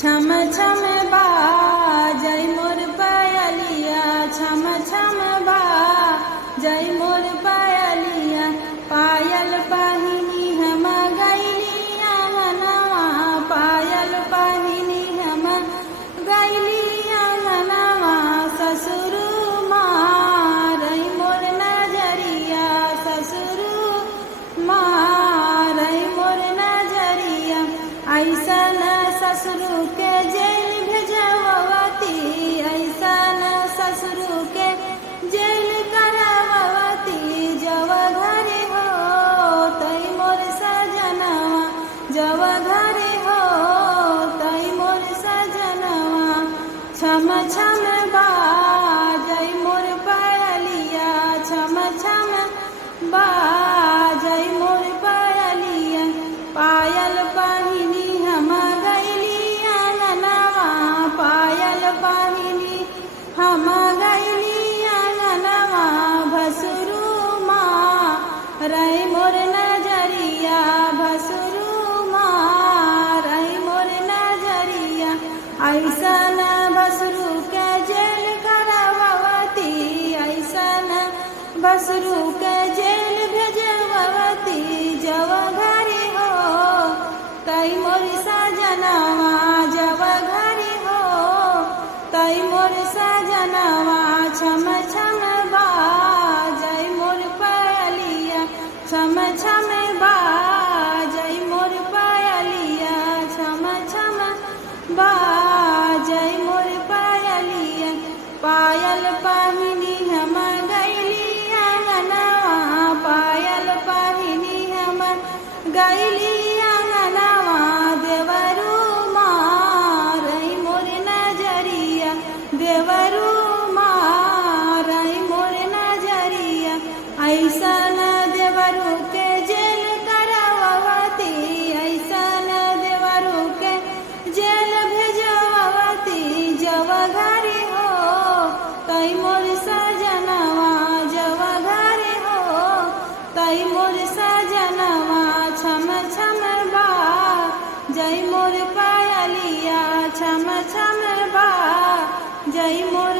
छम छम बाजै मोर पायलिया, छम छम बाजै मोर पायलिया। पायल पहिनी हम गैली आंगनवा, पायल पहिनी हम गैली आंगनवा। ससुर मारै मोर नजरिया, ससुर मारै मोर नजरिया। ऐसन ससुर के जेल भेजवती, ऐसन ससुर के जेल करवती। जब घरे हो तई मोर सजनवा, जब घरे हो तई मोर सजनवा। छम छम बाजै मोर पायलिया, छम छम बाजै मोर पायलिया। पायल पहिनी हम गैली आंगनवा, पायल पहिनी हम गैली आंगनवा। भसुरु मारै मोर नजरिया, भसुरु मारै मोर नजरिया। ऐसन भसुरु के जेल करवती, ऐसन भसुरु के जेल भेजवती। जब घरे हो तई मोर सजनवा, जब घरे हो तई मोर सजनवा। छम छम बाजै मोर पायलिया, छम छम बाजै मोर पायलिया, छम छम बाजै मोर पायलिया। पायल पहिनी हम गैली आंगनवा, पायल पहिनी हम गैली आंगनवा। देवरु मारै मोर नजरिया, देवरु मारै मोर नजरिया। ऐसन देवरु के जेल करवती, ऐसन देवरु के जेल भेजवती। जब घरे हो तई मोर सजनवा, जब घरे हो तई मोर सजनवा। छम छम बाजै मोर पायलिया, छम छम बाजै मोर